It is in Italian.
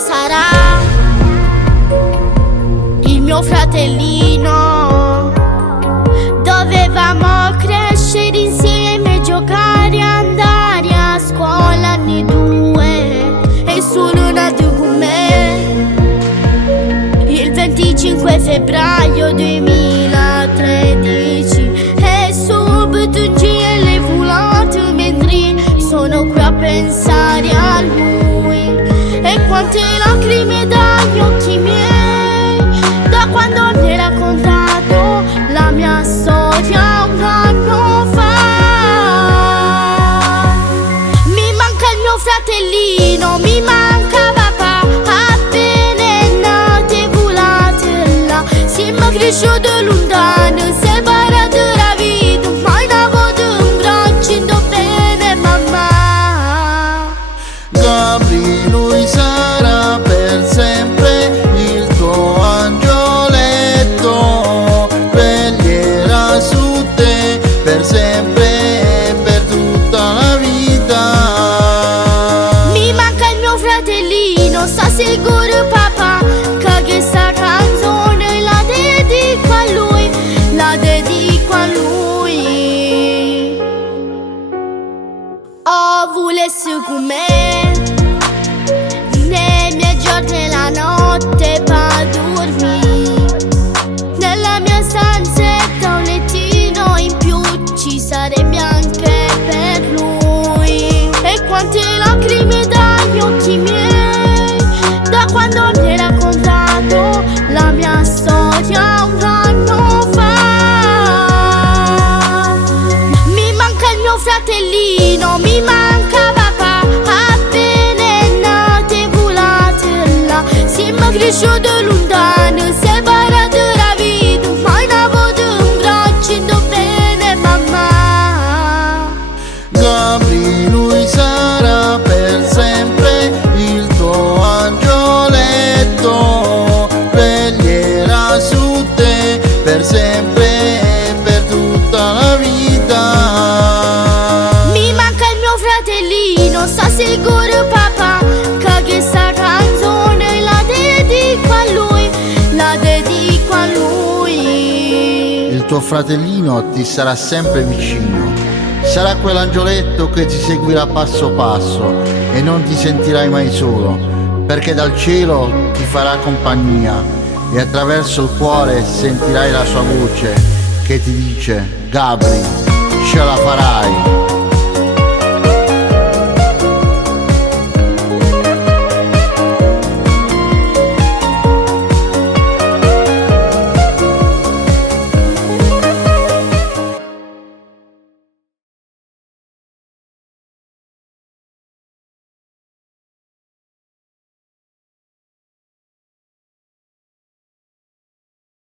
dove sarà il mio fratellino? Dovevamo crescere insieme, giocare, andare a scuola anni due, e solo nato con me il 25 febbraio 2013, e subito un GL volato, mentre sono qui a pensare a lui. E quante lacrime dagli occhi miei, da quando mi hai raccontato la mia storia un anno fa. Mi manca il mio fratellino, mi manca papà, appena è nato e volato là. Siamo cresciuti lontano, separati da vita, mai ne avuto un braccio bene mamma. Gabri, lui sarà per sempre il tuo angioletto, veglierà su te per sempre e per tutta la vita. Mi manca il mio fratellino, sta sicuro papà che questa canzone la dedico a lui, la dedico a lui. Oh, volessi con me nei miei giorni e la notte per dormire, nella mia stanzetta un lettino in più ci sarebbe anche per lui. E quante lacrime dagli occhi miei, da quando mi hai raccontato la mia storia un anno fa. Mi manca il mio fratellino, mi manca papà, appena è nato e volato là. Siamo cresciuti lontano, separati da vita, mai ne avuto un braccio bene mamma. Gabri, lui sarà per sempre il tuo angioletto, veglierà su te per sempre e per tutta la vita. Mi manca il mio fratellino, sta sicuro papà che questa canzone la dedico a lui, la dedico a lui. Il tuo fratellino ti sarà sempre vicino, sarà quell'angioletto che ti seguirà passo passo e non ti sentirai mai solo, perché dal cielo ti farà compagnia e attraverso il cuore sentirai la sua voce che ti dice: Gabri, ce la farai.